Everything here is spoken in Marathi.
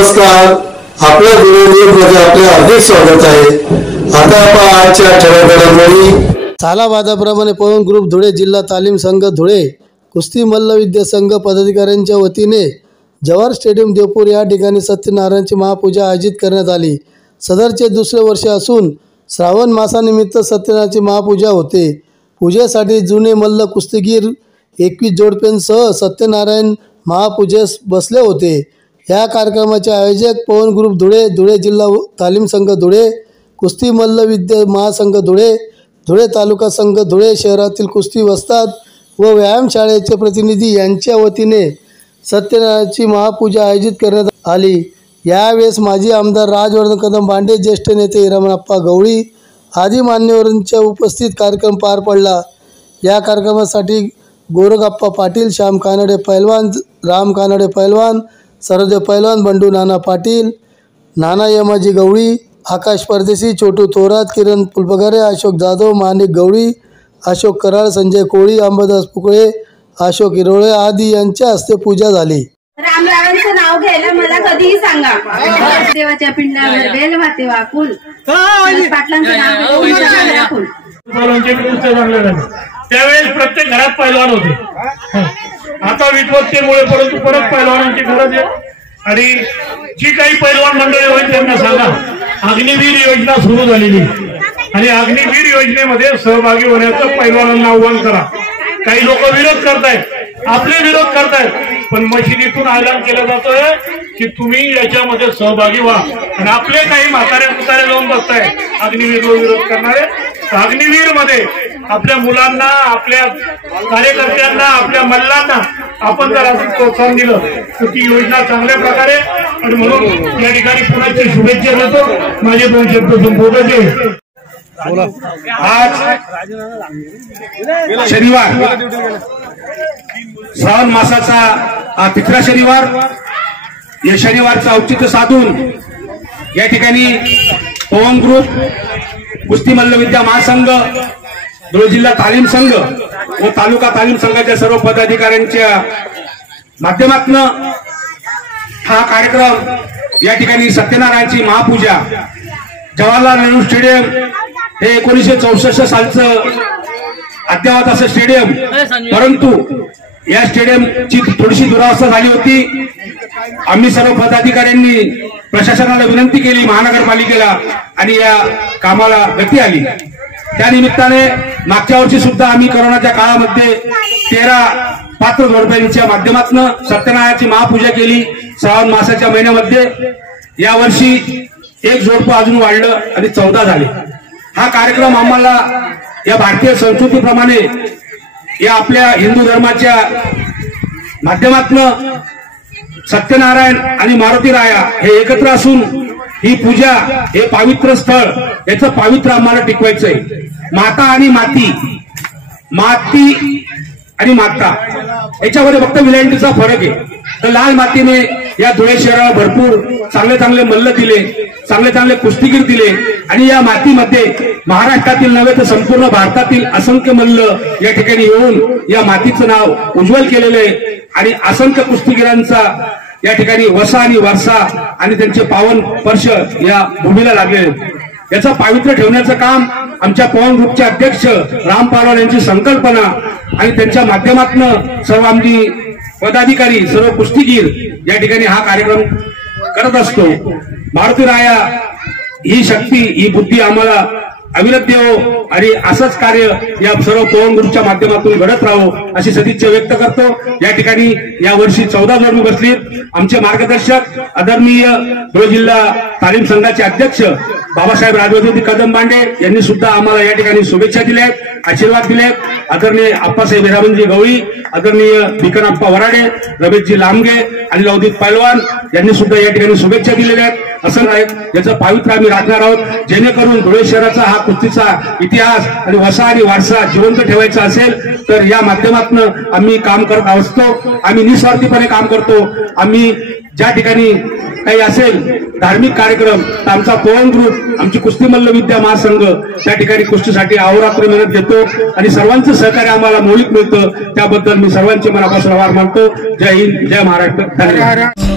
नमस्कार, आपल्या न्यूजमध्ये आपले हार्दिक स्वागत आहे। आता आपण आजच्या ठळक घडामोडी। सालाबादाप्रमाणे पवन ग्रुप धुळे जिल्हा तालीम संघ धुळे कुस्ती मल्लविद्या संघ पदाधिकाऱ्यांच्या वतीने जवाहर स्टेडियम देवपूर या ठिकाणी सत्यनारायणची महापूजा आयोजित करण्यात आली। सदरचे दुसरे वर्ष असून श्रावण मासानिमित्त सत्यनारायणची महापूजा होते। पूजेसाठी जुने मल्ल कुस्तीगीर 21 जोडप्यांसह सत्यनारायण महापूजेस बसले होते। या कार्यक्रमाचे आयोजक पवन ग्रुप धुळे, धुळे जिल्हा तालीम संघ धुळे, कुस्ती मल्लविद्या महासंघ धुळे, धुळे तालुका संघ धुळे शहरातील कुस्ती वस्ताद व व्यायामशाळेचे प्रतिनिधी यांच्या वतीने सत्यनारायणची महापूजा आयोजित करण्यात आली। यावेळेस माजी आमदार राजवर्धन कदम बांडे, ज्येष्ठ नेते हिरामणप्पा गवळी आदी मान्यवरांच्या उपस्थित कार्यक्रम पार पडला। या कार्यक्रमासाठी गोरगप्पा पाटील, श्याम कानडे पैलवान, राम कानडे पैलवान, सरोदे पैलवान, बंडू नाना पाटील, नाना यमाजी गवळी, आकाश परदेशी, छोटू थोरात, किरण फुलपगारे, अशोक जाधव, माणिक गवळी, अशोक कराळ, संजय कोळी, अंबादास पुकळे, अशोक हिरोळे आदी यांच्या हस्ते पूजा झाली। रामरावांचं नाव घ्यायला मला कधीही सांगा। देवाच्या पिंडावर बेल माते वाकुल पाटलांचं नाव वाकुल। त्यावेळेस प्रत्येक घरात पैलवान होते। आता विद्वत्तेमुळे परंतु परत पैलवानांची गरज आहे आणि जी काही पैलवान मंडळी होईल त्यांना सांगा अग्निवीर योजना सुरू झालेली आणि अग्निवीर योजनेमध्ये सहभागी होण्याचं पैलवानांना आव्हान करा। काही लोक विरोध करतायत, आपले विरोध करतायत, पण मशिदीतून ऐलान केलं जातोय की तुम्ही याच्यामध्ये सहभागी व्हा आणि आपले काही म्हातारे कुतारे जाऊन बसताय अग्निवीरला विरोध करणारे। अग्निवीर मध्ये आपल्या मुलांना, आपल्या कार्यकर्त्यांना, आपल्या मल्लांना आपण जर असं प्रोत्साहन दिलं तर ती योजना चांगल्या प्रकारे आणि म्हणून या ठिकाणी पुण्याची शुभेच्छा देतो। माझे 2 शब्द संबोधायचे। आज शनिवार, श्रावण मासाचा हा 3रा शनिवार, या शनिवारचं औचित्य साधून या ठिकाणी पवन ग्रुप कुस्ती मल्लविद्या महासंघ, धुळे जिल्हा तालीम संघ व तालुका तालीम संघाच्या सर्व पदाधिकाऱ्यांच्या माध्यमातून हा कार्यक्रम या ठिकाणी सत्यनारायणची महापूजा जवाहरलाल नेहरू स्टेडियम हे 1964 सालचं अद्यावत असं स्टेडियम, परंतु या स्टेडियमची थोडीशी दुरावस्था झाली होती। आम्ही सर्व पदाधिकाऱ्यांनी प्रशासनाला विनंती केली, महानगरपालिकेला, आणि या कामाला गती आली। त्या निमित्ताने मागच्या वर्षी सुद्धा आम्ही कोरोनाच्या काळामध्ये 13 पात्र जोडप्यांच्या माध्यमातून सत्यनारायणची महापूजा केली श्रावण मासाच्या महिन्यामध्ये। या वर्षी 1 जोडपं अजून वाढलं आणि 14 झाले। हा कार्यक्रम आम्हाला या भारतीय संस्कृतीप्रमाणे या आपल्या हिंदू धर्माच्या माध्यमातून सत्यनारायण आणि मारुती राया हे एकत्र असून ही पूजा, हे पवित्र स्थळ, याचं पावित्र्य आम्हाला टिकवायचंय। माता आणि माती, माती आणि माता याच्यामध्ये फक्त विलँटीचा फरक आहे। तर लाल मातीने या धुळे शहराला भरपूर चांगले चांगले मल्ल दिले, चांगले चांगले कुस्तीगीर दिले आणि या मातीमध्ये महाराष्ट्रातील नव्हे तर संपूर्ण भारतातील असंख्य मल्ल या ठिकाणी येऊन या मातीचं नाव उज्ज्वल केलेलं आहे आणि असंख्य कुस्तीगीरांचा या ठिकाणी वसा आणि वारसा आणि त्यांचे पावन स्पर्श या भूमीला लागले। याचं पावित्र्य ठेवण्याचं काम आमच्या पवन ग्रुपचे अध्यक्ष राम पालवान यांची संकल्पना आणि त्यांच्या माध्यमातून सर्व आमची पदाधिकारी, सर्व कुस्तीगीर या ठिकाणी हा कार्यक्रम करत असतो। मारुती राया ही शक्ती, ही बुद्धी आम्हाला अविरत देवो आणि असंच कार्य या सर्व पवन ग्रुपच्या माध्यमातून घडत राहो अशी सदिच्छा व्यक्त करतो। या ठिकाणी या वर्षी 14 जोडपी बसलीत। आमचे मार्गदर्शक आदरणीय धुळे जिल्हा तालीम संघाचे अध्यक्ष बाबासाहेब राजवर्धन कदम बांडे यांनी सुद्धा आम्हाला या ठिकाणी शुभेच्छा दिल्या आहेत, आशीर्वाद दिले आहेत। आदरणीय आप्पासाहेब हिरामणजी गवळी, आदरणीय भिकनप्पा वराडे, रमेशजी लांबगे आणि लवदीप पैलवान यांनी सुद्धा या ठिकाणी शुभेच्छा दिलेल्या आहेत। असं नाही, याचं पावित्र्य आम्ही राखणार आहोत, जेणेकरून धुळे शहराचा हा कुस्तीचा इतिहास आणि वसा आणि वारसा जिवंत ठेवायचा असेल तर या माध्यमातून आम्ही काम करत असतो। आम्ही निस्वार्थीपणे काम करतो। आम्ही ज्या ठिकाणी काही असेल धार्मिक कार्यक्रम तर आमचा पवन ग्रुप, आमची कुस्ती मल्लविद्या महासंघ त्या ठिकाणी कुस्तीसाठी अहोरात्र मेहनत घेतो आणि सर्वांचं सहकार्य आम्हाला मौलिक मिळतं। त्याबद्दल मी सर्वांचे मनापासून आभार मानतो। जय हिंद, जय महाराष्ट्र, धन्यवाद।